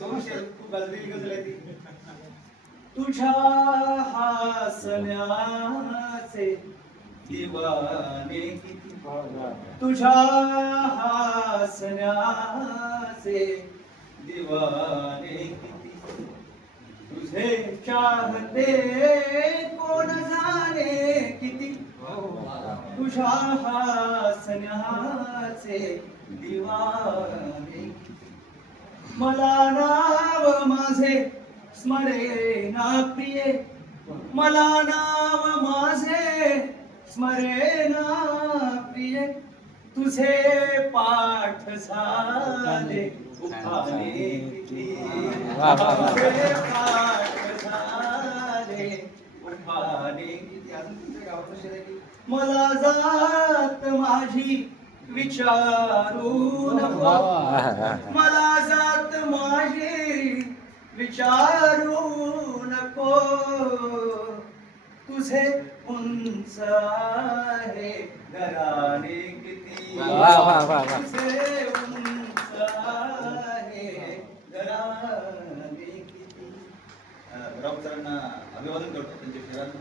खूप गाजलेली गजल आहे ती. तुझ्या हासण्याचे दिवाने किती, तुझ्या हासण्याचे दिवाने किती, तुझे चाहते कोण जाणे किती, तुझ्या हासण्याचे दिवाने किती. मला नाव माझे स्मरेना प्रिये, मला नाव माझे स्मरेना प्रिये, तुझे पाठ झाले उखाणे किती, तुझे पाठ झाले उखाणे किती. अजून तुमच्या गावात शेर आहे की, मला जात माझी विचारू नको, मला जात माझी विचारू नको, तुझे उंच आहे घराणे किती, तुझे उंच आहे घराणे किती. राऊत सरांना अभिवादन करतो त्यांच्या शेरांना.